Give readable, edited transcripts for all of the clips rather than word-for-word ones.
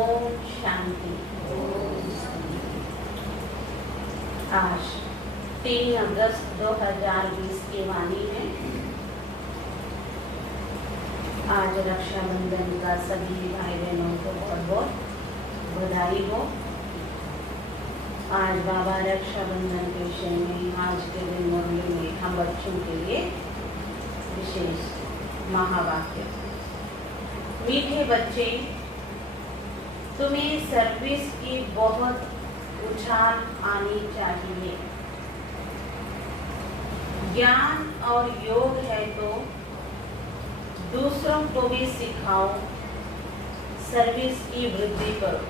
ओम शांति। आज 3 अगस्त 2020 की वाणी में आज रक्षाबंधन का सभी भाई बहनों को बहुत बहुत बधाई हो। आज बाबा रक्षाबंधन के विषय में आज के दिन मुरली में हम बच्चों के लिए विशेष महावाक्य। मीठे बच्चे, तुम्हें सर्विस की बहुत उछाल आनी चाहिए। ज्ञान और योग है तो दूसरों को भी सिखाओ, सर्विस की वृद्धि करो।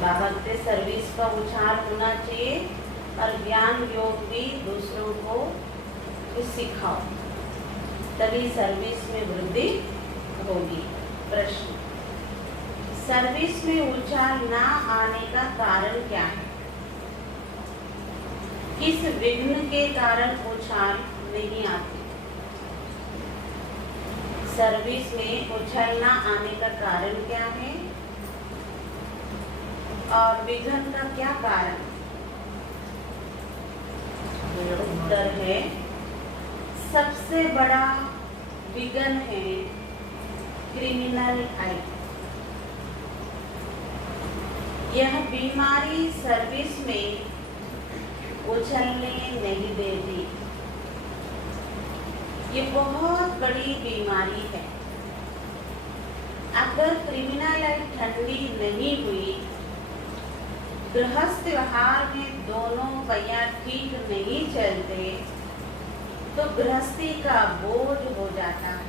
बाबा के सर्विस का उछाल होना चाहिए और ज्ञान योग भी दूसरों को भी सिखाओ, तभी सर्विस में वृद्धि होगी। प्रश्न, सर्विस में उछाल ना आने का कारण क्या है? किस विघ्न के कारण उछाल नहीं आती? सर्विस में उछाल ना आने का कारण क्या है और विघ्न का क्या कारण? उत्तर है, सबसे बड़ा विघ्न है क्रिमिनल एक्ट। यह बीमारी सर्विस में उछलने नहीं देती। ये बहुत बड़ी बीमारी है। अगर क्रिमिनल एक्ट ठंडी नहीं हुई, गृहस्थ व्यवहार में दोनों पहिया ठीक नहीं चलते, तो गृहस्थी का बोझ हो जाता है।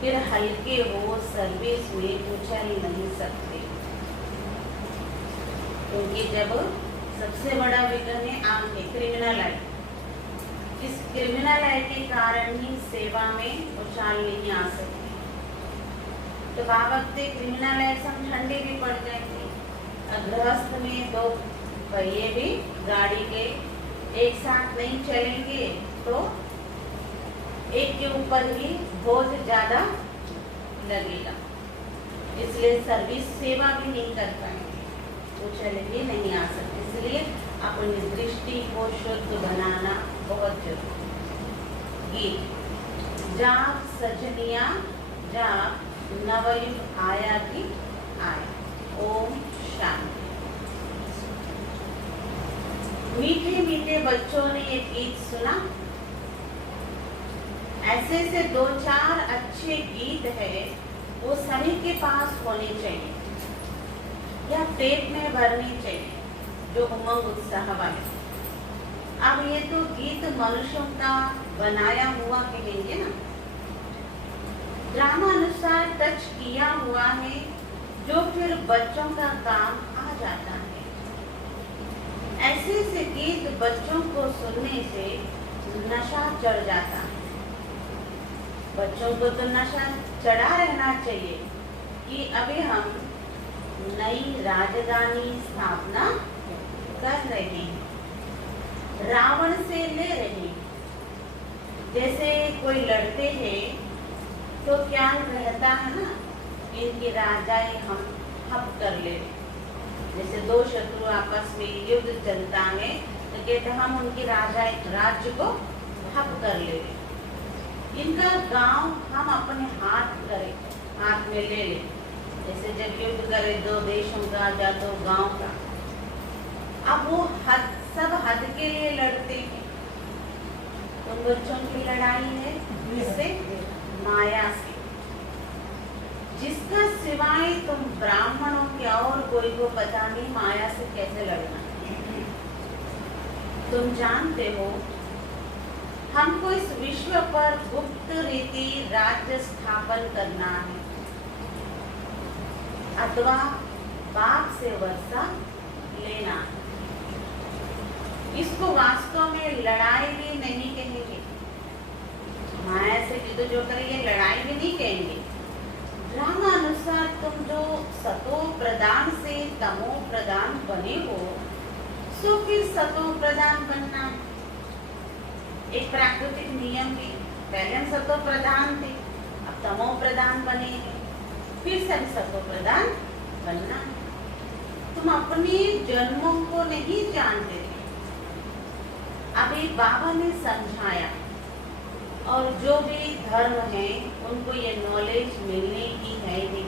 फिर हल्के हो सर्विस में उछल नहीं सकते, क्योंकि जब सबसे बड़ा विघ्न है आंखें, क्रिमिनल एक्ट। इस क्रिमिनल एक्ट के कारण ही सेवा में उछाल नहीं आ सकती। तो बावकते क्रिमिनल एक्ट हम ठंडे भी पड़ जाएंगे। गृहस्थ में दो पहिए भी गाड़ी के एक साथ नहीं चलेंगे तो एक के ऊपर ही बोझ ज्यादा लगेगा। इसलिए सर्विस सेवा भी नहीं कर पाएंगे, उछलेंगे नहीं आ सकते। इसलिए अपनी दृष्टि को शुद्ध बनाना बहुत जरूरी। गीत, जाग सजनिया जाग, नवयुग आया भी आया। ओम शांति। मीठे मीठे बच्चों ने ये गीत सुना। ऐसे से 2-4 अच्छे गीत है, वो सभी के पास होने चाहिए या टेप में भरनी चाहिए, जो उमंग उत्साह वाले। अब ये तो गीत मनुष्यों का बनाया हुआ कहेंगे ना, ड्रामानुसार टच किया हुआ है, जो फिर बच्चों का काम आ जाता है। ऐसे से गीत बच्चों को सुनने से नशा चढ़ जाता है। बच्चों को तो नशा चढ़ा रहना चाहिए कि अभी हम नई राजधानी स्थापना कर रहे हैं, रावण से ले रहे हैं। जैसे कोई लड़ते हैं तो क्या रहता है ना, इनकी राजाएं हम हप कर ले रहे। जैसे दो शत्रु आपस में युद्ध चलता है तो कहते हम उनकी राज्य को हप कर ले रहे। इनका गांव हम अपने हाथ में ले ले। जैसे जब युद्ध करे दो देशों का या दो गांव का, अब वो सब हद के लिए लड़ते हैं। तुम बच्चों की लड़ाई है किससे? माया से, जिसका सिवाय तुम ब्राह्मणों के और कोई को पता नहीं माया से कैसे लड़ना। तुम जानते हो हमको इस विश्व पर गुप्त रीति राज्य स्थापन करना है, अथवा बाप से वर्षा लेना है। इसको वास्तव में लड़ाई भी नहीं कहेंगे। माया से युद्ध जो करेंगे लड़ाई भी नहीं कहेंगे। ड्रामानुसार तुम जो सतो प्रदान से तमो प्रदान बने हो, सो फिर सतो प्रदान बनना है। एक प्राकृतिक नियम भी, पहले हम सतो प्रधान थे, अब तमो प्रधान बने। फिर से हमें सबको प्रधान बनना है। तुम अपने जन्मों को नहीं जानते थे, अभी बाबा ने समझाया, और जो भी धर्म है उनको ये नॉलेज मिलने की है ही।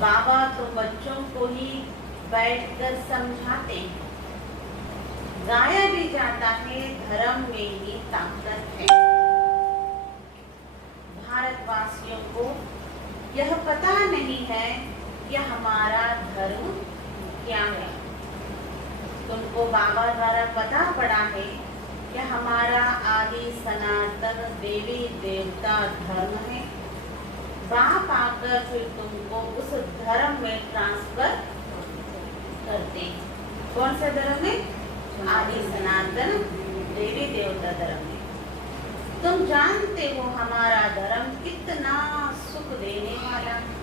बाबा तो बच्चों को ही बैठकर समझाते हैं। गाया भी जाता है, धर्म में ही ताकत है। भारतवासियों को यह पता नहीं है कि हमारा धर्म क्या है। तुमको बाबा द्वारा पता पड़ा है कि हमारा आदि सनातन देवी देवता धर्म है। बाप आकर फिर तुमको उस धर्म में ट्रांसफर करते हैं। कौन सा धर्म है? आदि सनातन देवी देवता धर्म है। तुम जानते हो हमारा धर्म कितना सुख देने वाला है।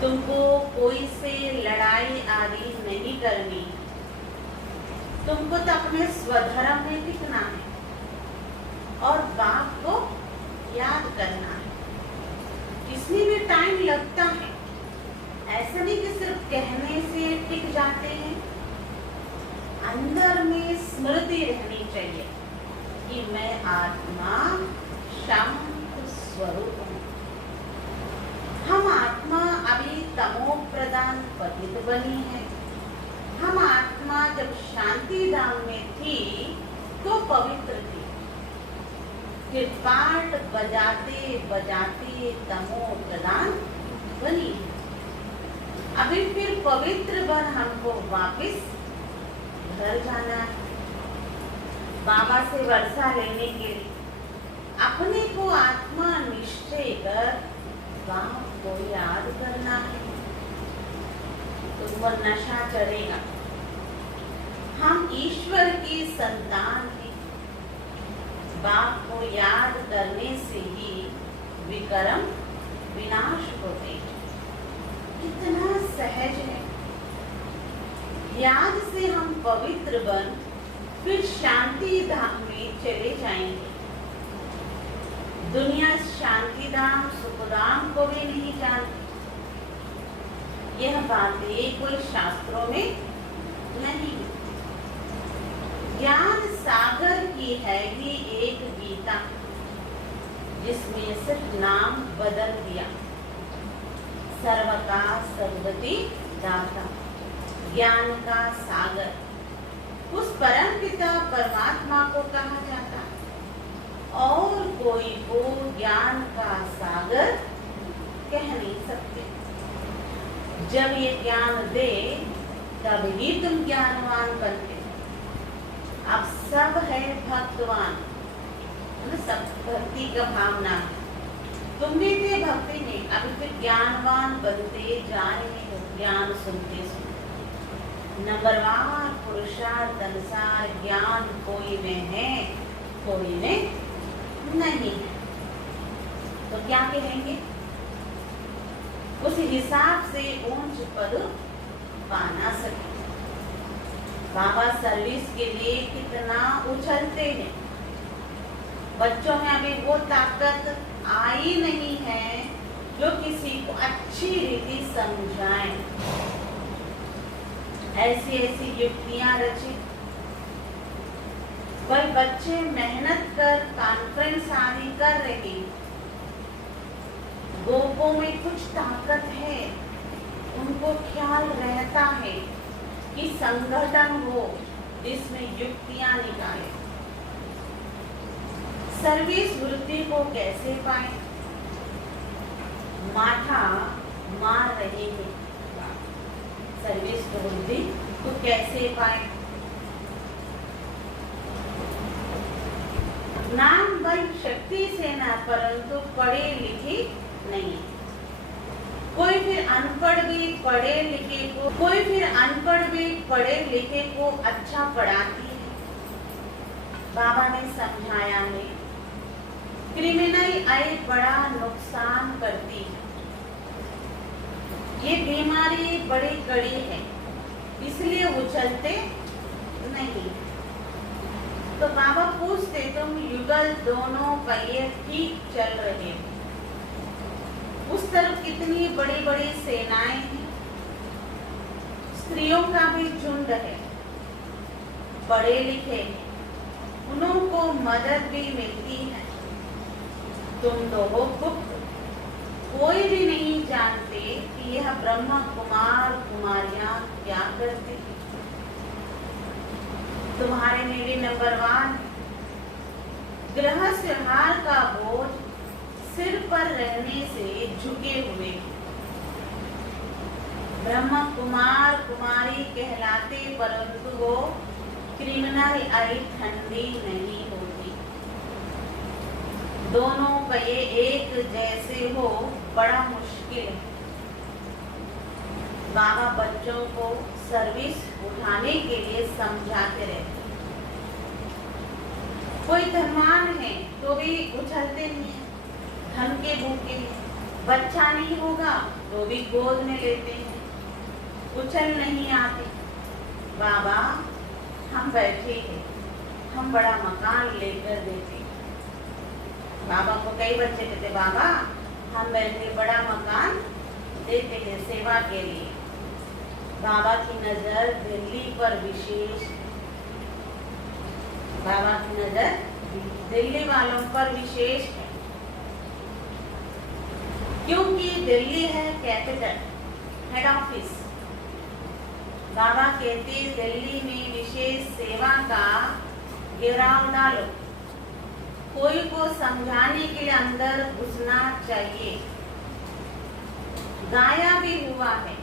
तुमको कोई से लड़ाई आदि नहीं करनी। तुमको तो अपने स्वधर्म में टिकना है और बाप को याद करना है। इसमें भी टाइम लगता है, ऐसा नहीं कि सिर्फ कहने से टिक जाते हैं। अंदर में स्मृति रहनी चाहिए कि मैं आत्मा शांत स्वरूप हूँ। हम आत्मा अभी तमो प्रधान पतित बनी है। हम आत्मा जब शांति धाम में थी तो पवित्र थी, फिर पाठ बजाते बजाते तमो प्रधान बनी। अभी फिर पवित्र बन हमको वापस घर जाना है। बाबा से वर्षा लेने के लिए अपने को आत्मा निश्चय कर बाप को याद करना है, तुम पर नशा चढ़ेगा। हम ईश्वर की संतान हैं। बाप को याद करने से ही विकर्म विनाश होते हैं। कितना सहज है। याद से हम पवित्र बन फिर शांति धाम में चले जाएंगे। दुनिया शांति धाम सुखधाम को भी नहीं जानती। यह बातें कोई शास्त्रों में नहीं। ज्ञान सागर की है ही एक गीता, जिसमें सिर्फ नाम बदल दिया। सर्व का सर्वगति दाता, ज्ञान का सागर, उस परम पिता परमात्मा को कहा जाता है। और कोई को ज्ञान का सागर कह नहीं सकते। जब ये ज्ञान दे तब ही तुम ज्ञानवान बनते। अब सब है भक्तवान, सब भक्ति का भावना। तुम भी थे भक्ति में, अभी फिर ज्ञानवान बनते जा रहे हो। ज्ञान सुनते सुनते नंबरवार पुरुषार्थ अनुसार ज्ञान कोई में है, कोई में नहीं है। तो क्या कहेंगे? उस हिसाब से ऊंच पद पा ना सके। बाबा सर्विस के लिए कितना उछलते हैं। बच्चों में अभी वो ताकत आई नहीं है जो किसी को अच्छी रीति समझाए। ऐसी ऐसी युक्तियां रची। वही बच्चे मेहनत कर कॉन्फ्रेंस आदि कर रहे। गोपों में कुछ ताकत है, उनको ख्याल रहता है कि संगठन हो जिसमें युक्तियां निकाले। सर्विस वृत्ति को कैसे पाए? माथा मार रहे हैं। सर्विस वृत्ति को कैसे पाए? नाम बल शक्ति से ना, परंतु पढ़े लिखे नहीं। कोई फिर अनपढ़ भी पढ़े लिखे को, कोई फिर अनपढ़ भी पढ़े लिखे को अच्छा पढ़ाती है। बाबा ने समझाया है, क्रिमिनल आई बड़ा नुकसान करती है। ये बीमारी बड़ी कड़ी है, इसलिए उछलते नहीं। तो बाबा पूछते, तुम युगल दोनों पहिए ठीक चल रहे हो, उस तरफ कितनी बड़ी बड़ी सेनाएं हैं, स्त्रियों का भी झुंड है, पढ़े लिखे उनको मदद भी मिलती है। तुम तो हो गुप्त, कोई भी नहीं जानते कि यह ब्रह्मा कुमार कुमारियां क्या करते हैं। तुम्हारे में भी नंबर 1 गृहस्थ हार का बोझ सिर पर रहने से झुके हुए। ब्रह्मा कुमार कुमारी कहलाते, परंतु वो क्रिमिनल आई ठंडी नहीं होती। दोनों पे एक जैसे हो बड़ा मुश्किल है। बाबा बच्चों को सर्विस उठाने के लिए समझाते रहते। कोई धनवान है तो भी उछलते नहीं है, धन के भूखे हैं। बच्चा नहीं होगा तो भी गोद में लेते हैं, उछल नहीं आते। बाबा हम बैठे हैं, हम बड़ा मकान लेकर देते। बाबा को कई बच्चे कहते, बाबा हम बैठे बड़ा मकान देते हैं सेवा के लिए। बाबा की नजर दिल्ली पर विशेष, बाबा की नजर दिल्ली वालों पर विशेष है, क्योंकि दिल्ली है कैपिटल, हेड ऑफिस। बाबा कहते दिल्ली में विशेष सेवा का घेराव डालो। कोई को समझाने के लिए अंदर घुसना चाहिए। गाया भी हुआ है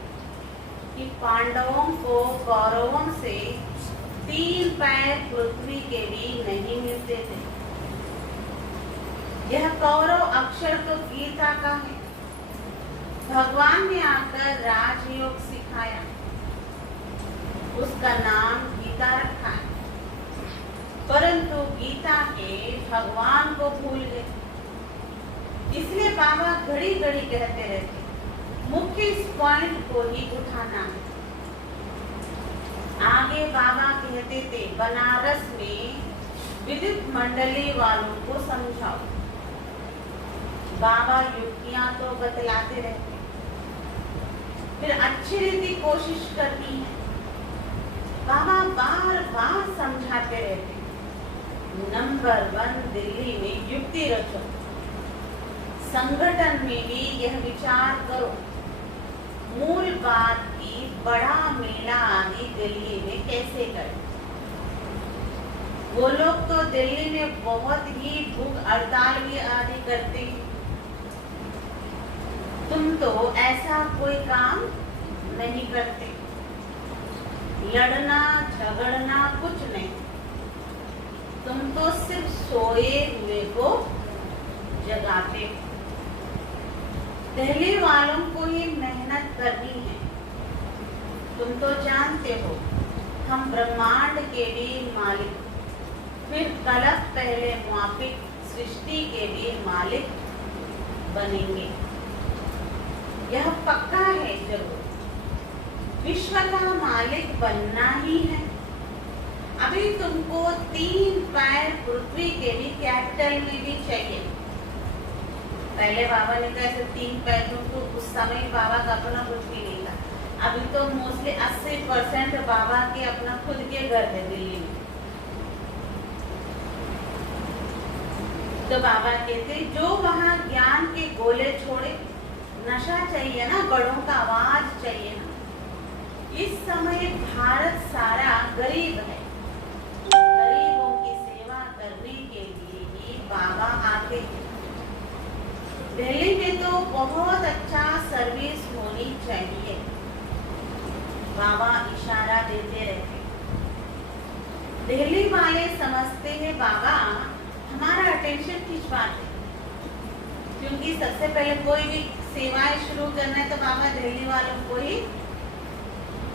कि पांडवों को कौरवों से 3 पैर पृथ्वी के भी नहीं मिलते थे। यह कौरव अक्षर तो गीता का है। भगवान ने आकर राजयोग सिखाया, उसका नाम गीता रखा है। परंतु गीता के भगवान को भूल गए, इसलिए बाबा घड़ी घड़ी कहते रहते मुख्य इस पॉइंट को ही उठाना है। आगे बाबा कहते थे बनारस में विद्युत मंडली वालों को समझाओ। बाबा युक्तियां तो बतलाते रहते, फिर अच्छी रीति कोशिश करनी है। बाबा बार बार समझाते रहते, नंबर 1 दिल्ली में युक्ति रचो, संगठन में भी यह विचार करो, मूल बात की बड़ा मेला आदि दिल्ली में कैसे करें। वो लोग तो दिल्ली में बहुत ही भूख हड़ताल भी आदि करते हैं, तुम तो ऐसा कोई काम नहीं करते। लड़ना झगड़ना कुछ नहीं, तुम तो सिर्फ सोए हुए को जगाते। दिल्ली वालों को ही मेहनत करनी है। तुम तो जानते हो हम ब्रह्मांड के भी मालिक, फिर कलप पहले मुआफिक सृष्टि के भी मालिक बनेंगे। यह पक्का है, जरूर विश्व का मालिक बनना ही है। अभी तुमको 3 पैर पृथ्वी के भी कैपिटल में भी चाहिए। पहले बाबा ने कहा ऐसे 3 पैर, तो उस समय बाबा का अपना कुछ भी नहीं था। अभी तो मोस्टली 80% बाबा के अपना खुद के घर है दिल्ली में। तो बाबा कहते जो वहाँ ज्ञान के गोले छोड़े, नशा चाहिए ना, बड़ों का आवाज चाहिए ना। इस समय भारत सारा गरीब है, गरीबों की सेवा करने के लिए ही बाबा आते हैं। दिल्ली में तो बहुत अच्छा सर्विस होनी चाहिए। बाबा इशारा देते रहते। दिल्ली वाले समझते हैं बाबा हमारा अटेंशन खिंचवाते, क्योंकि सबसे पहले कोई भी सेवाएं शुरू करना है तो बाबा दिल्ली वालों को ही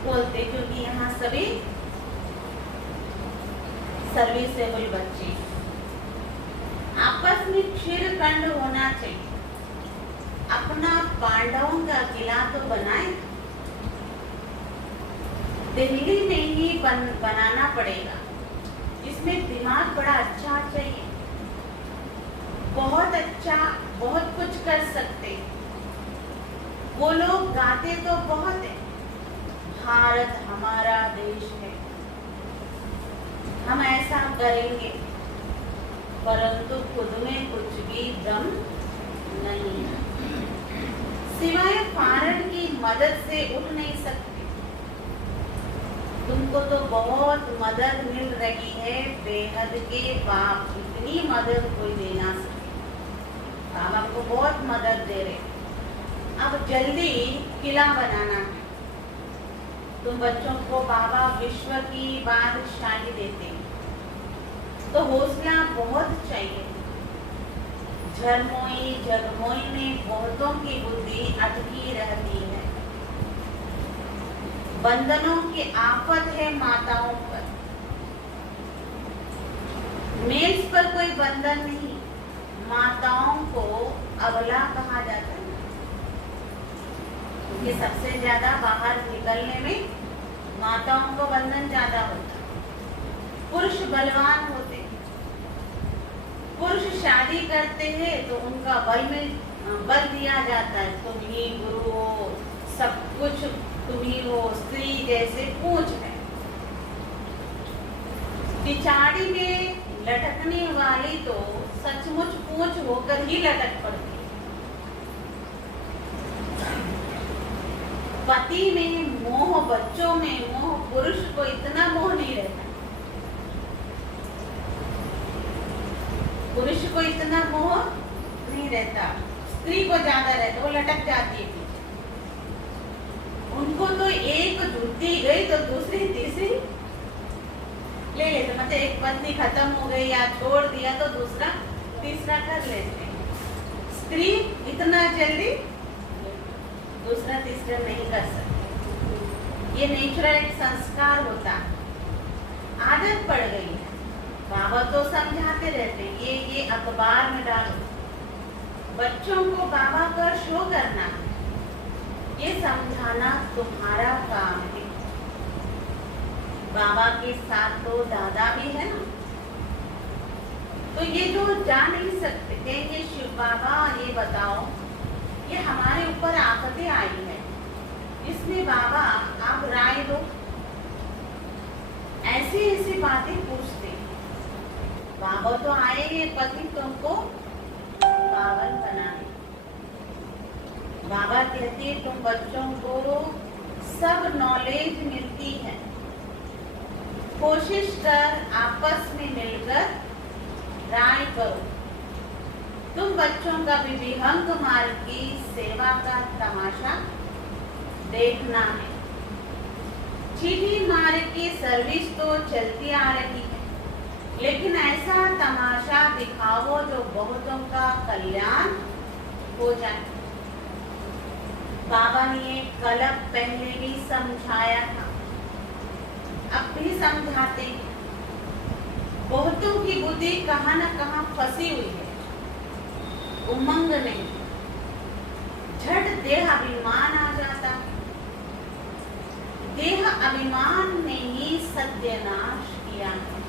बोलते, क्योंकि यहाँ सभी सर्विसेबल बच्चे। आपस में क्षीरखंड होना चाहिए। अपना पांडवों का किला तो बनाए, दिल्ली में ही बनाना पड़ेगा। इसमें दिमाग बड़ा अच्छा चाहिए, बहुत अच्छा, बहुत कुछ कर सकते। वो लोग गाते तो बहुत है, भारत हमारा देश है, हम ऐसा करेंगे, परंतु खुद में कुछ भी दम नहीं है, सिवाय फाड़न की मदद से उठ नहीं सकते। तुमको तो बहुत मदद मिल रही है, बेहद के बाप, इतनी मदद कोई दे ना सके। बाबा को बहुत मदद दे रहे, अब जल्दी किला बनाना है। तुम बच्चों को बाबा विश्व की बादशाही देते हैं, तो हौसला बहुत चाहिए। झरमोई जगमोई में बहुतों की बुद्धि अटकी रहती है। बंधनों की आफत है माताओं पर, मेल्स पर कोई बंधन नहीं, माताओं को अबला कहा जाता है, क्योंकि सबसे ज्यादा बाहर निकलने में माताओं को बंधन ज्यादा होता है। पुरुष बलवान होते, पुरुष शादी करते हैं तो उनका बल दिया जाता है, तुम ही गुरु हो, सब कुछ तुम ही हो, स्त्री जैसे पूंछ है। पिछाड़ी में लटकने वाली तो सचमुच पूंछ होकर ही लटक पड़ती। पति में मोह, बच्चों में मोह, पुरुष को इतना मोह नहीं रहता, पुरुष को इतना मोह नहीं रहता, स्त्री को ज्यादा रहता, वो लटक जाती है। उनको तो एक जुड़ती गई तो दूसरी तीसरी ले लेते, मतलब एक पत्नी खत्म हो गई या छोड़ दिया तो दूसरा तीसरा कर लेते। स्त्री इतना जल्दी दूसरा तीसरा नहीं कर सकती, ये नेचुरल एक संस्कार होता है, आदत पड़ गई है। बाबा तो समझाते रहते हैं, ये अखबार में डालो, बच्चों को बाबा का शो करना, ये समझाना तुम्हारा काम है। बाबा के साथ तो दादा भी है ना, तो ये जो जा नहीं सकते, कहेंगे शिव बाबा ये बताओ, ये हमारे ऊपर आफतें आई है, इसमें बाबा आप राय दो। ऐसी ऐसी बातें पूछते, बाबा तो आएंगे पति तुमको पावन बनाने। बाबा कहते तुम बच्चों को सब नॉलेज मिलती है, कोशिश कर आपस में मिलकर राय करो। तुम बच्चों का भी विहंग मार्ग की सेवा का तमाशा देखना है। चीटी मार्ग की सर्विस तो चलती आ रही है, लेकिन ऐसा तमाशा दिखाओ जो बहुतों का कल्याण हो जाए। बाबा ने कलप पहले भी समझाया था, अब भी समझाते हैं। बहुतों की बुद्धि कहाँ न कहाँ फंसी हुई है, उमंग नहीं, झट देह अभिमान आ जाता है। देह अभिमान ने ही सत्यानाश किया है।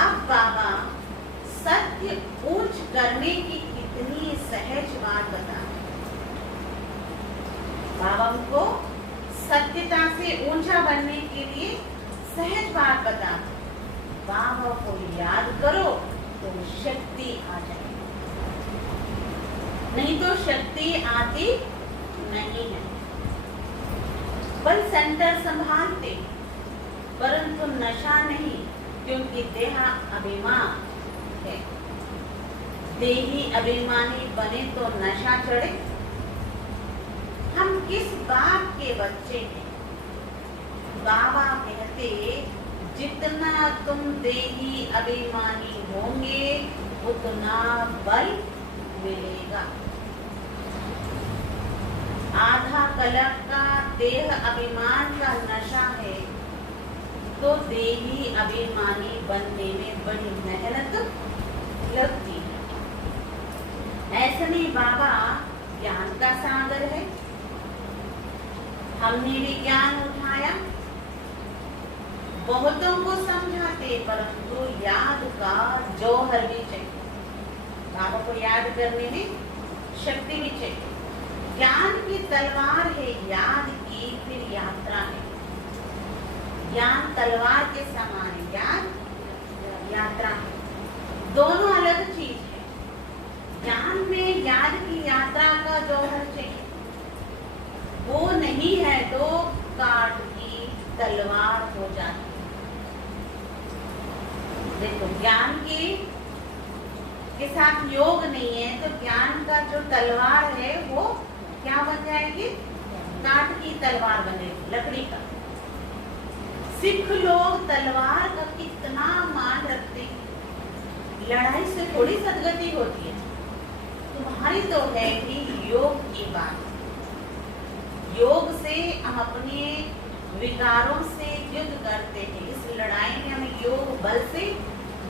अब बाबा सत्य ऊंच करने की कितनी सहज बात बता, बाबा को सत्यता से ऊंचा बनने के लिए सहज बात बता। बाबा को याद करो तो शक्ति आ जाए, नहीं तो शक्ति आती नहीं है। बल सेंटर संभालते, परंतु नशा नहीं, क्योंकि देह अभिमान है। देही अभिमानी बने तो नशा चढ़े। हम किस बाप के बच्चे हैं? बाबा कहते जितना तुम देही अभिमानी होंगे उतना बल मिलेगा। आधा कलप का देह अभिमान का नशा है, तो देही अभिमानी बनने में बड़ी मेहनत लगती है। ऐसा नहीं, बाबा ज्ञान का सागर है, हमने भी ज्ञान उठाया, बहुतों को समझाते, परंतु याद का जौहर भी चाहिए। बाबा को याद करने में शक्ति भी चाहिए। ज्ञान की तलवार है याद की फिर यात्रा है। ज्ञान तलवार के समान है, ज्ञान यात्रा है, दोनों अलग चीज है। ज्ञान में याद की यात्रा का जौहर चाहिए, वो नहीं है तो काट की तलवार हो जाती है। देखो ज्ञान के साथ योग नहीं है तो ज्ञान का जो तलवार है वो क्या बन जाएगी? काट की तलवार बनेगी, लकड़ी का। सिख लोग तलवार का कितना मान रखते हैं, लड़ाई से थोड़ी सदगति होती है। तुम्हारी तो है ही योग की बात। योग से हम अपने विकारों से युद्ध करते हैं, इस लड़ाई में हम योग बल से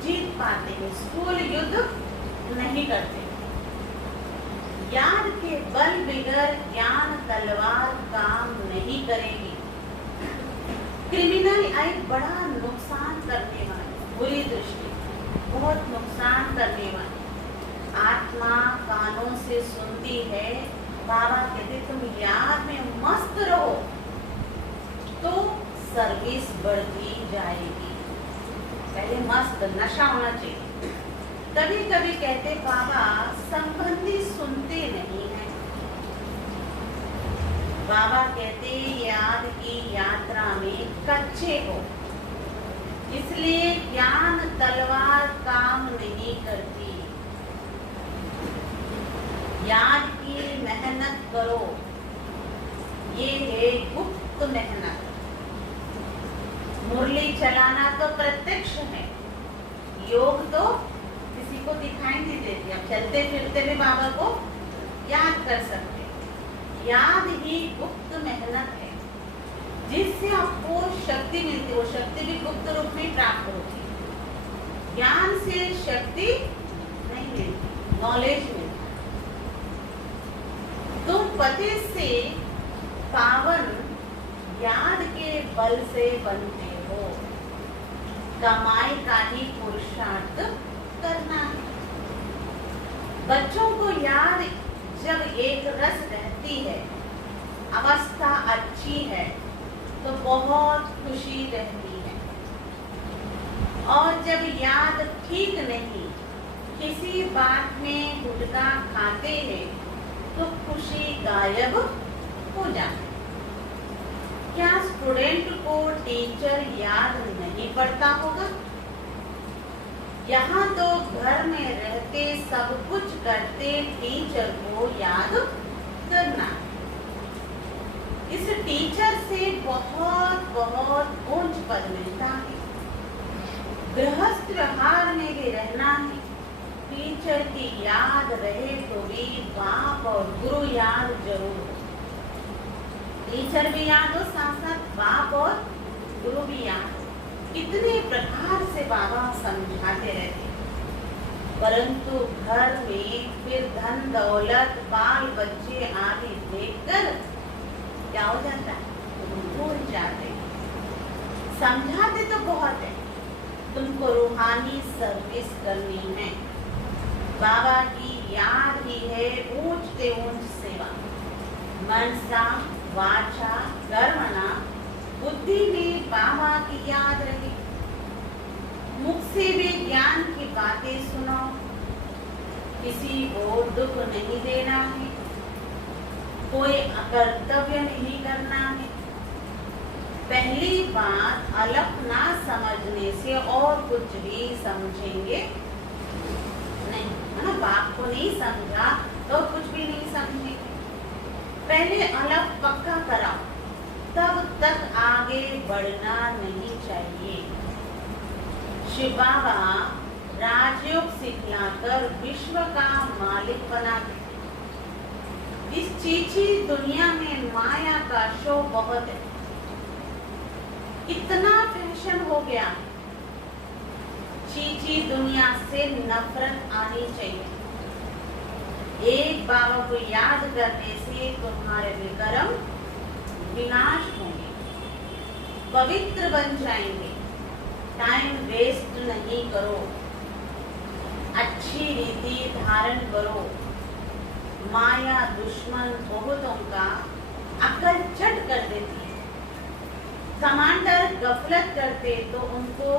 जीत पाते हैं, स्थूल युद्ध नहीं करते। याद के बल बिगर ज्ञान तलवार काम नहीं करेगी। क्रिमिनल एक बड़ा नुकसान करने वाली बुरी दृष्टि, बहुत नुकसान करने वाली। आत्मा कानों से सुनती है, बाबा कहते तुम याद में मस्त रहो तो सर्विस बढ़ती जाएगी। पहले मस्त नशा होना चाहिए। कभी कभी कहते बाबा संबंधी सुनते नहीं है। बाबा कहते याद की यात्रा में कच्चे हो, इसलिए ज्ञान तलवार काम नहीं करती। याद की मेहनत करो, ये है गुप्त मेहनत। मुरली चलाना तो प्रत्यक्ष है, योग तो किसी को दिखाई नहीं देती। अब चलते फिरते भी बाबा को याद कर सकते। याद ही गुप्त मेहनत है, जिससे आपको शक्ति मिलती है। वो शक्ति भी गुप्त रूप में प्राप्त होती है। ज्ञान से शक्ति नहीं मिलती, नॉलेज मिलती। तुम पति से पावन याद के बल से बनते हो। कमाई का ही पुरुषार्थ करना है। बच्चों को याद जब एक रस रहती है, अवस्था अच्छी है तो बहुत खुशी रहती है। और जब याद ठीक नहीं, किसी बात में गुटखा खाते हैं तो खुशी गायब हो जाती है। क्या स्टूडेंट को टीचर याद नहीं पड़ता होगा? यहाँ तो घर में रहते सब कुछ करते टीचर को याद करना। इस टीचर से बहुत बहुत ऊंच पद मिलता है। गृहस्थ व्यवहार में भी रहना है। टीचर की याद रहे तो भी बाप और गुरु याद जरूर हो। टीचर भी याद हो, साथ साथ बाप और गुरु भी याद हो। कितने प्रकार से बाबा समझाते रहते, परंतु घर में फिर धन दौलत बाल बच्चे आदि देखकर क्या हो जाता है? भूल जाते। समझाते तो बहुत है, तुमको रूहानी सर्विस करनी है। बाबा की याद ही है ऊंच से ऊंच सेवा। मनसा वाचा कर्मणा बुद्धि में बाबा की याद रहे। मुख से भी ज्ञान की बातें सुनो। किसी को दुख नहीं देना है, कोई अकर्तव्य नहीं करना है। पहली बात अलग ना समझने से और कुछ भी समझेंगे नहीं, है ना? बाप को नहीं समझा तो कुछ भी नहीं समझेंगे। पहले अलग पक्का कराओ, तब तक आगे बढ़ना नहीं चाहिए। शिव बाबा राजयोग सिखलाकर विश्व का मालिक बनाते। इस चीची दुनिया में माया का शो बहुत है। इतना फैशन हो गया, चीची दुनिया से नफरत आनी चाहिए। एक बाबा को याद करने से तुम्हारे विकर्म विनाश होंगे, पवित्र बन जाएंगे। टाइम वेस्ट नहीं करो, अच्छी रीति धारण करो। माया दुश्मन बहुतों का अकल चट कर देती है। कमांडर गफलत करते तो उनको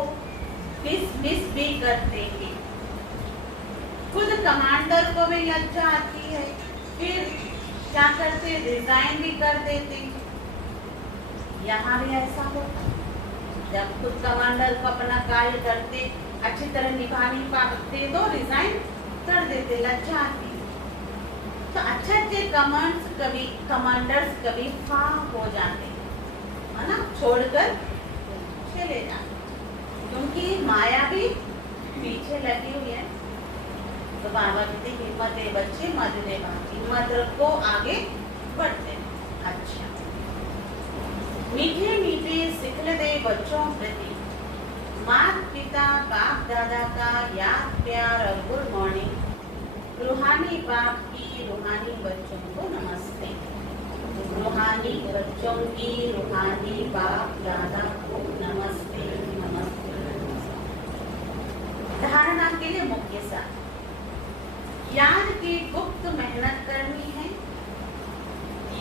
डिसमिस भी करते हैं। खुद कमांडर को भी लज्जा आती है, फिर क्या करते, रिजाइन भी कर देते। यहाँ भी ऐसा होता, जब खुद कमांडर को अपना कार्य करते अच्छी तरह निभा नहीं पाते तो रिजाइन कर देते, लज्जा आती। तो अच्छे कमांडर्स कभी फां हो जाते, है ना, छोड़कर चले जाते, क्योंकि माया भी पीछे लगी हुई है। तो बाबा कहते हिम्मत है बच्चे, मत दे, हिम्मत रखो, आगे बढ़ते। अच्छा, मीठे मीठे सिखल दे बच्चों प्रति माता पिता बाप दादा का याद प्यार और गुड मॉर्निंग। रूहानी बाप की रूहानी बच्चों को नमस्ते। रूहानी बच्चों की रूहानी बाप दादा को नमस्ते नमस्ते नमस्ते। धारणा के लिए मुख्य साथ, याद की गुप्त मेहनत करनी है।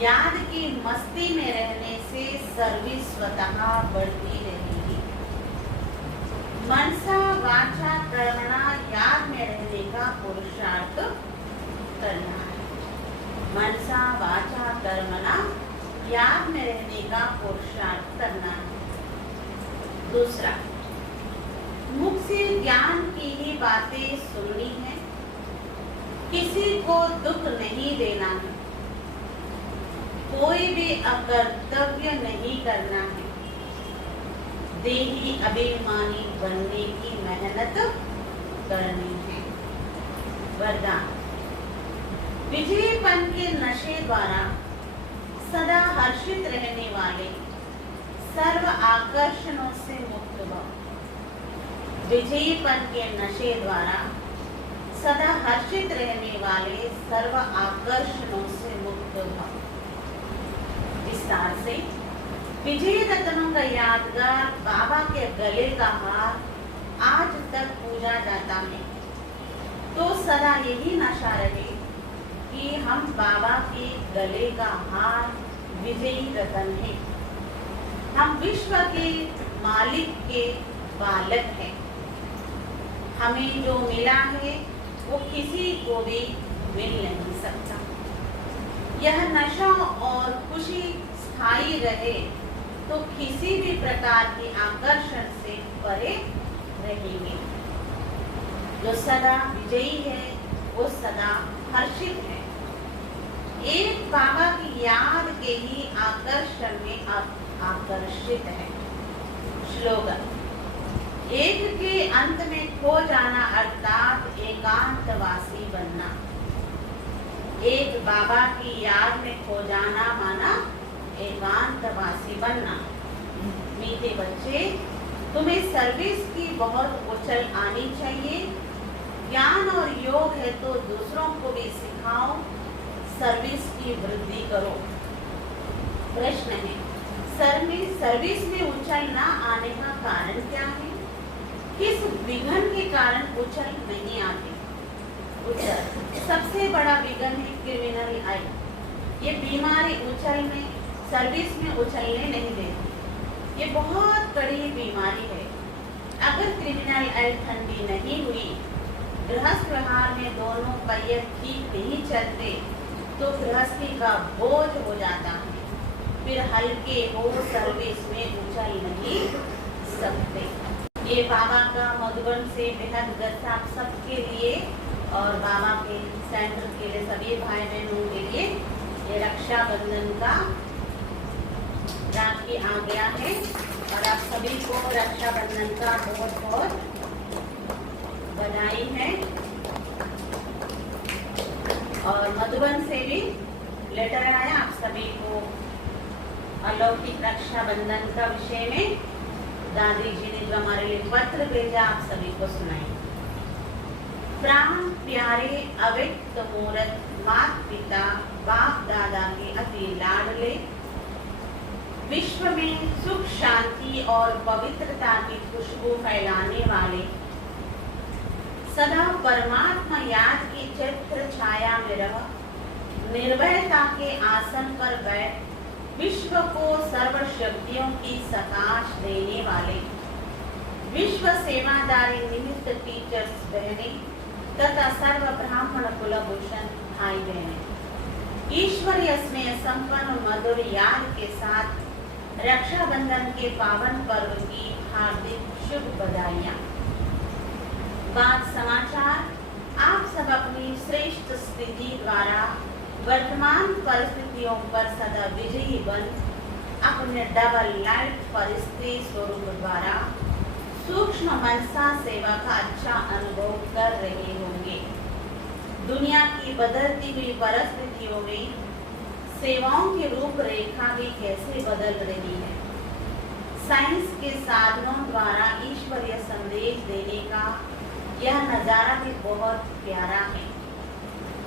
याद की मस्ती में रहने से सर्विस स्वतः बढ़ती रहेगी। मनसा वाचा कर्मणा, याद में रहने का पुरुषार्थ करना है। मनसा वाचा कर्मणा, याद में रहने का पुरुषार्थ करना है। दूसरा, मुख से ज्ञान की ही बातें सुननी है। किसी को दुख नहीं देना है, कोई भी अकर्तव्य नहीं करना है। देही अभिमानी बनने की मेहनत करनी है। वरदान, विजयपन के नशे द्वारा सदा हर्षित रहने वाले, सर्व आकर्षणों से मुक्त भव। विजयपन के नशे द्वारा सदा हर्षित रहने वाले, सर्व आकर्षणों से मुक्त भव। विस्तार से, विजय रत्नों का यादगार बाबा के गले का हार आज तक पूजा जाता है। तो सदा यही नशा रहे कि हम बाबा के गले का हार विजयी रतन है। हम विश्व के मालिक के बालक हैं। हमें जो मिला है वो किसी को भी मिल नहीं सकता। यह नशा और खुशी स्थायी रहे तो किसी भी प्रकार की आकर्षण से परे रहेंगे। जो सदा विजयी है वो सदा हर्षित है। एक बाबा की याद के ही आकर्षण में आकर्षित है। श्लोगन, एक के अंत में खो जाना अर्थात एकांतवासी बनना। एक बाबा की याद में खो जाना माना एकांतवासी बनना। मीठे बच्चे, तुम्हें सर्विस की बहुत उछल आनी चाहिए। ज्ञान और योग है तो दूसरों को भी सिखाओ, सर्विस की वृद्धि करो। प्रश्न है, सर्विस में उछल न आने का कारण क्या है? किस विघन के कारण उछल नहीं आती? उछल सबसे बड़ा विघन है क्रिमिनल आई। ये बीमारी उछल में, सर्विस में उछलने नहीं देती। ये बहुत बड़ी बीमारी है। अगर क्रिमिनल आई ठंडी नहीं हुई, गृहस्थ व्यवहार में दोनों पहिए ठीक नहीं चलते तो गृहस्थी का बोझ हो जाता है। फिर हल्के हो सर्विस में उछल नहीं सकते। ये बाबा का मधुबन से बेहद गस्सा आप सबके लिए और बाबा के सेंटर के लिए सभी भाई बहनों के लिए ये रक्षाबंधन का राखी आ गया है और आप सभी को रक्षाबंधन का बहुत बहुत बधाई है। और मधुबन से भी लेटर आया आप सभी को अलौकिक रक्षाबंधन का विषय में। दादी जी ने जो हमारे लिए पत्र भेजा आप सभी को सुनाए। प्राण प्यारे अव्यक्त मूर्त माता पिता बाप दादा के अति लाडले, विश्व में सुख शांति और पवित्रता की खुशबू फैलाने वाले, सदा परमात्मा याद की छत्र छाया में रह निर्भयता के आसन पर बैठ विश्व को सर्वशक्तियों की सकाश देने वाले विश्व सेवादारी निमित्त टीचर्स बहने तथा सर्व ब्राह्मण कुलभूषण भाई बहने, ईश्वरीय स्नेह संपन्न मधुर याद के साथ रक्षाबंधन के पावन पर्व की हार्दिक शुभ बधाइयाँ। बात समाचार, आप सब अपनी श्रेष्ठ स्थिति द्वारा वर्तमान परिस्थितियों पर सदा विजयी बन अपने डबल लाइट परिस्थिति स्वरूप द्वारा सूक्ष्म मनसा सेवा का अच्छा अनुभव कर रहे होंगे। दुनिया की बदलती हुई परिस्थितियों में सेवाओं की रूपरेखा भी कैसे बदल रही है। साइंस के साधनों द्वारा ईश्वरीय संदेश देने का यह नजारा भी बहुत प्यारा है।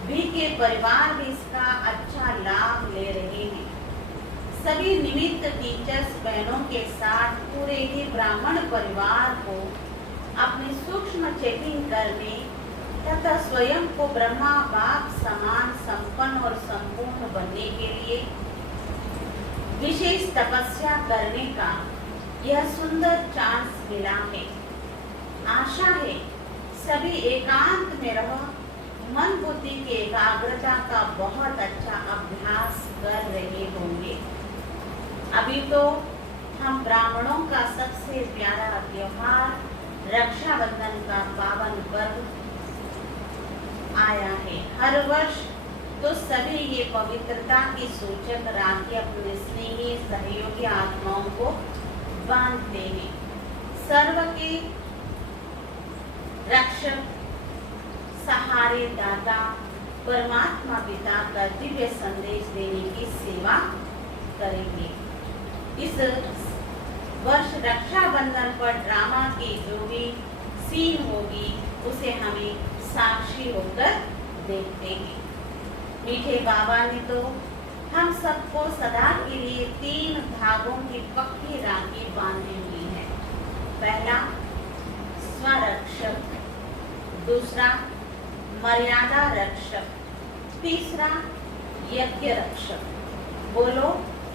भी के परिवार भी इसका अच्छा लाभ ले रहे हैं। सभी निमित्त टीचर्स बहनों के साथ पूरे ही ब्राह्मण परिवार को अपनी सूक्ष्म चेकिंग करने तथा स्वयं को ब्रह्मा बाप समान संपन्न और संपूर्ण बनने के लिए विशेष तपस्या करने का यह सुंदर चांस मिला है। आशा है सभी एकांत में रह मन बुद्धि की एकाग्रता का बहुत अच्छा अभ्यास कर रहे होंगे। अभी तो हम ब्राह्मणों का सबसे प्यारा त्योहार रक्षाबंधन का पावन पर्व आया है। हर वर्ष तो सभी ये पवित्रता की सूचक राखी अपने स्नेही सहयोगी आत्माओं को बांधते हैं। सर्व के रक्षक सहारे दाता परमात्मा पिता का दिव्य संदेश देने की सेवा करेंगे। इस वर्ष रक्षाबंधन पर ड्रामा की जो भी सीन होगी उसे हमें साक्षी होकर देखते हैं। मीठे बाबा ने तो हम सबको सदा के लिए 3 धागों की पक्की राखी बांधी हुई है। पहला स्वरक्षक, दूसरा मर्यादा रक्षक, तीसरा यज्ञ रक्षक। बोलो,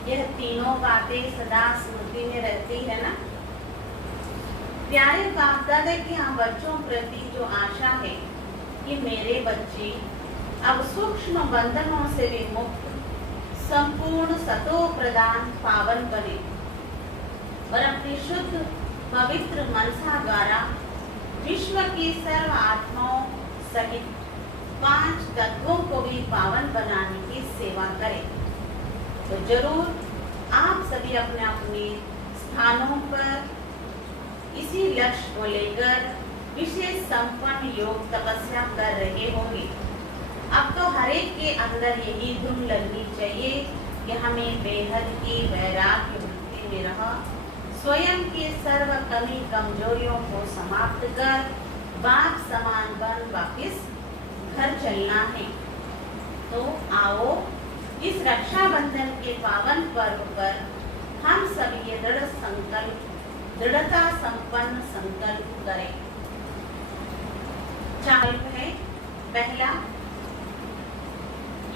यह तीनों बातें सदा स्मृति में रहती है ना। प्यारे बाप दादा की हम बच्चों प्रति जो आशा है कि मेरे बच्चे अब सूक्ष्म बंधनों से भी मुक्त संपूर्ण सतो प्रदान पावन बने और अपनी शुद्ध पवित्र मनसा द्वारा विश्व की सर्व आत्माओं सहित 5 तत्वों को भी पावन बनाने की सेवा करें। तो जरूर आप सभी अपने अपने स्थानों पर इसी लक्ष्य को लेकर विशेष संपन्न योग तपस्या कर रहे होंगे। अब तो हर एक के अंदर यही धुन लगनी चाहिए कि हमें बेहद की वैराग्य वृत्ति में रह स्वयं के सर्व कमी कमजोरियों को समाप्त कर बाप समान बन वापिस घर चलना है। तो आओ इस रक्षाबंधन के पावन पर्व पर हम सब ये दृढ़ता संपन्न संकल्प करें। संकल्प है पहला,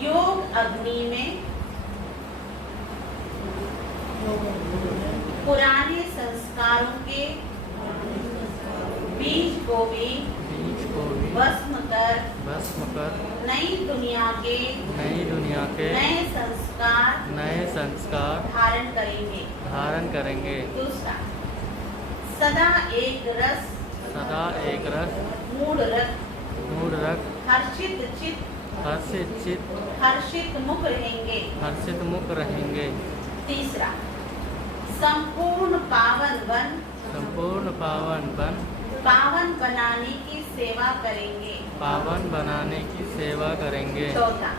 योग अग्नि में पुराने संस्कारों के बीज को भी भस्म कर नई दुनिया के नए संस्कार धारण करेंगे। दूसरा, सदा एक रस मूढ़ रख हर्षित चित्त हर्षित मुख रहेंगे। तीसरा, संपूर्ण पावन बन पावन बनाने की सेवा करेंगे। चौथा,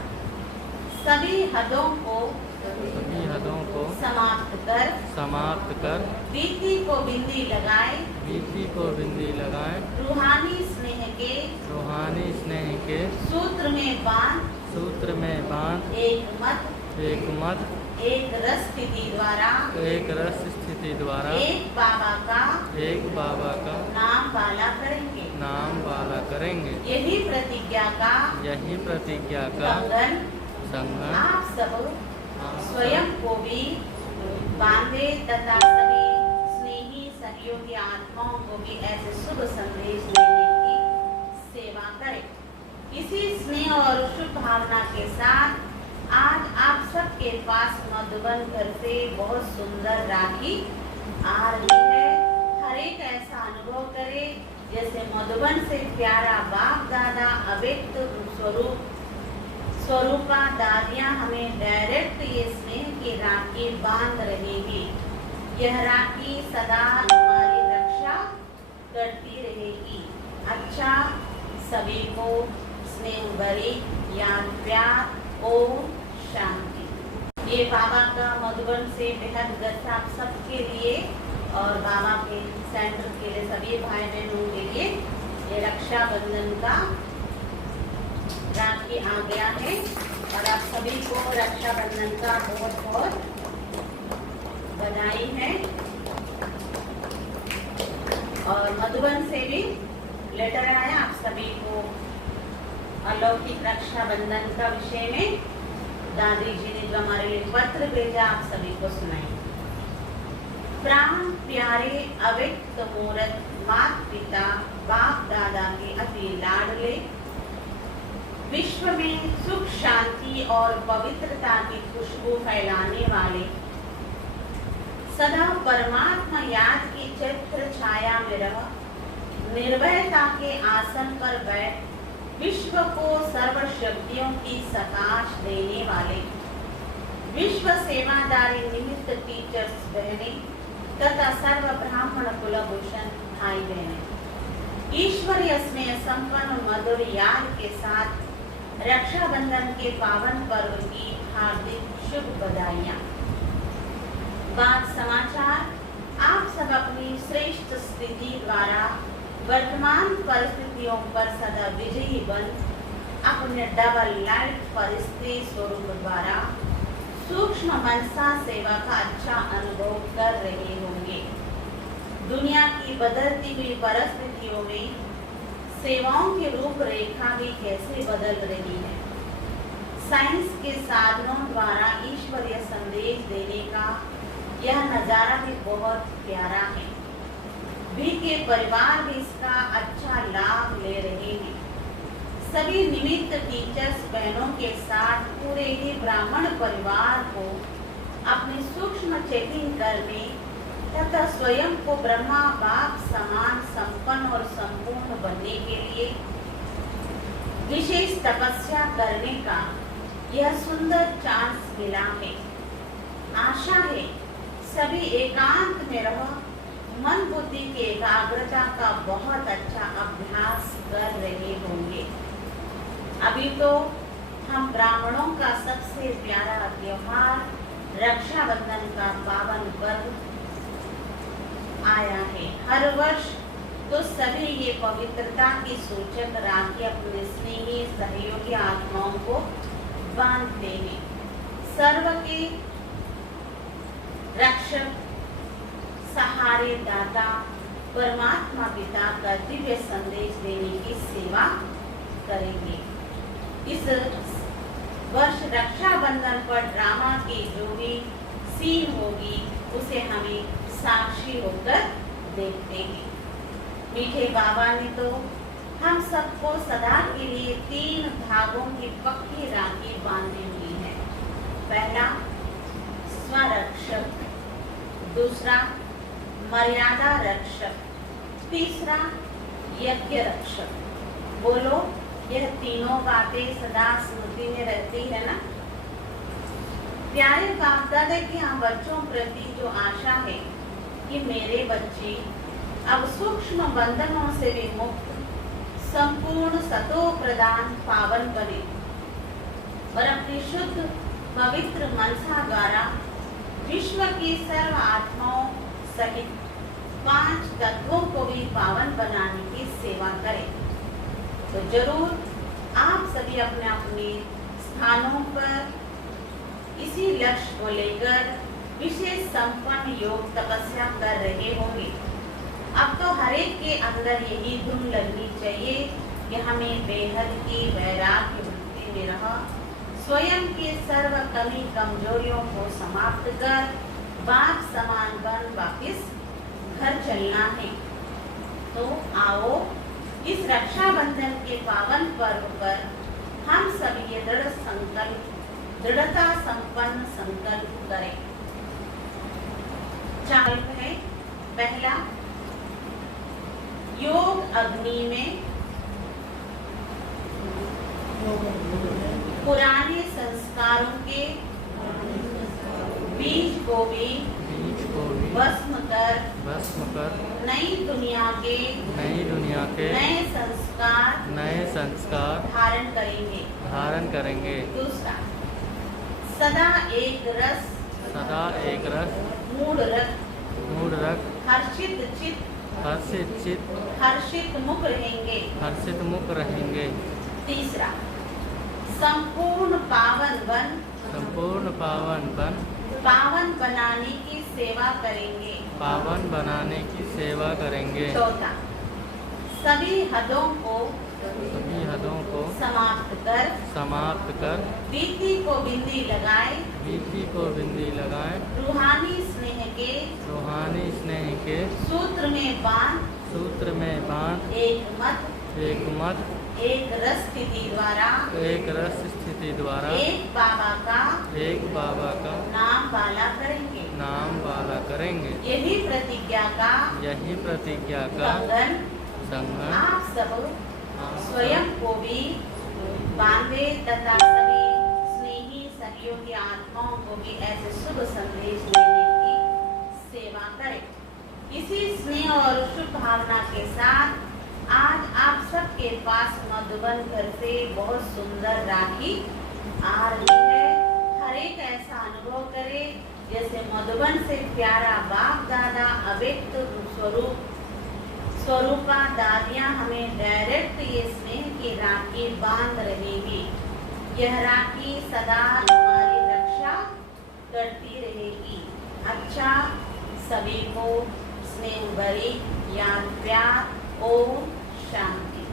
सभी हदों को समाप्त कर बीती को बिंदी लगाए रूहानी स्नेह के सूत्र में बांध एक मत एक रस स्थिति द्वारा एक बाबा का नाम वाला करेंगे। यही प्रतिज्ञा का संग आप सब स्वयं को भी बांधे तथा सभी स्नेही सहयोगी आत्माओं को भी ऐसे शुभ संदेश देने की सेवा करें। इसी स्नेह और शुभ भावना के साथ आज आप सबके पास मधुबन घर से बहुत सुंदर राखी आ रही है। हर एक ऐसा अनुभव करे जैसे मधुबन से प्यारा बाप दादा अव्यक्त स्वरूपा दादियाँ हमें डायरेक्ट ये स्नेह की राखी बांध रहेगी। यह राखी सदा हमारी रक्षा करती रहेगी। अच्छा, सभी को स्नेह भरी याद प्यार ओम शांति। ये बाबा का मधुबन से बेहद गद्दा आप सबके लिए और बाबा के सेंटर के लिए सभी भाई बहनों के लिए ये रक्षाबंधन का राखी आ गया है और आप सभी को रक्षाबंधन का बहुत बहुत बधाई है। और मधुबन से भी लेटर आया आप सभी को अलौकिक रक्षाबंधन का विषय में दादी जी ने जो हमारे लिए पत्र भेजा आप सभी को सुनाई। प्राण प्यारे अव्यक्त मूर्त माता पिता बाप दादा के अति लाडले, विश्व में सुख शांति और पवित्रता की खुशबू फैलाने वाले, सदा परमात्मा याद की छत्र छाया में रह निर्भयता के आसन पर बैठ विश्व को सर्व शक्तियों की सकाश देने वाले, विश्व सेवादारी निमित्त टीचर्स बहने तथा सर्व ब्राह्मण कुलभूषण भाई बहने, ईश्वरीय स्नेह संपन्न मधुर याद के साथ रक्षाबंधन के पावन पर्व की हार्दिक शुभ बधाइयाँ। बात समाचार, आप सब अपनी श्रेष्ठ स्थिति द्वारा वर्तमान परिस्थितियों पर सदा विजयी बन अपने डबल लाइट परिस्थिति स्वरूप द्वारा सूक्ष्म मनसा सेवा का अच्छा अनुभव कर रहे होंगे। दुनिया की बदलती हुई परिस्थितियों में सेवाओं की रूपरेखा भी कैसे बदल रही है। साइंस के साधनों द्वारा ईश्वरीय संदेश देने का यह नजारा भी बहुत प्यारा है। भी के परिवार भी इसका अच्छा लाभ ले रहे हैं। सभी निमित्त टीचर्स बहनों के साथ पूरे ही ब्राह्मण परिवार को अपनी सूक्ष्म चेकिंग करने तथा स्वयं को ब्रह्मा बाप समान संपन्न और संपूर्ण बनने के लिए विशेष तपस्या करने का यह सुंदर चांस मिला है। आशा है सभी एकांत में रह मन बुद्धि की एकाग्रता का बहुत अच्छा अभ्यास कर रहे होंगे। अभी तो हम ब्राह्मणों का सबसे प्यारा त्योहार रक्षाबंधन का पावन पर्व आया है। हर वर्ष तो सभी ये पवित्रता की सूचक राखी अपने स्नेही सहयोगी आत्माओं को बांधते हैं। सर्व के रक्षक सहारे दाता परमात्मा पिता का दिव्य संदेश देने की सेवा करेंगे। इस वर्ष रक्षाबंधन पर ड्रामा की जो भी सीन होगी उसे हमें साक्षी होकर देखते हैं। मीठे बाबा ने तो हम सबको सदा के लिए 3 धागों की पक्की राखी बांधी हुई है। पहला स्वरक्षक, दूसरा मर्यादा रक्षक, तीसरा यज्ञ रक्षक। बोलो, यह तीनों बातें सदा स्मृति में रहती है ना। प्यारे बाप दादा की हम बच्चों प्रति जो आशा है कि मेरे बच्चे अब सूक्ष्म बंधनों से भी मुक्त संपूर्ण सतो प्रदान पावन बने और अपनी शुद्ध पवित्र मनसा द्वारा विश्व की सर्व आत्माओं सहित 5 तत्वों को भी पावन बनाने की सेवा करें। तो जरूर आप सभी अपने अपने स्थानों पर इसी लक्ष्य को लेकर विशेष संपन्न योग तपस्या कर रहे होंगे। अब तो हर एक के अंदर यही धुन लगनी चाहिए कि हमें बेहद की वैराग्य वृत्ति में रह स्वयं के सर्व कमी कमजोरियों को समाप्त कर बाप समान बन वापिस घर चलना है। तो आओ इस रक्षाबंधन के पावन पर्व पर हम सब ये दृढ़ता संपन्न संकल्प करें। चाल है पहला, योग अग्नि में पुराने संस्कारों के बीज को भी भस्म कर नई दुनिया के नए संस्कार धारण करेंगे। दूसरा, सदा एक रस मूढ़ रख हर्षित चित्त हर्षित मुख रहेंगे। तीसरा, संपूर्ण पावन बन पावन बनाने की सेवा करेंगे। चौथा, सभी हदों को समाप्त कर बीती को बिंदी लगाए रूहानी स्नेह के सूत्र में बांध एक मत एक रस स्थिति द्वारा एक बाबा का नाम वाला करेंगे। यही प्रतिज्ञा का संगठन आप सब स्वयं को भी बांधे तथा सभी स्नेही सहयोगी आत्माओं को भी ऐसे शुभ संदेश देने की सेवा करें। इसी स्नेह और शुभ भावना के साथ आज आप सबके पास मधुबन घर से बहुत सुंदर राखी आ रही है। हर एक ऐसा अनुभव करे जैसे मधुबन से प्यारा बाप दादा अव्यक्त स्वरूपा दादियाँ हमें डायरेक्ट ये स्नेह की राखी बांध रहेगी। यह राखी सदा हमारी रक्षा करती रहेगी। अच्छा, सभी को स्नेह भरी याद प्यार। ओम शांति।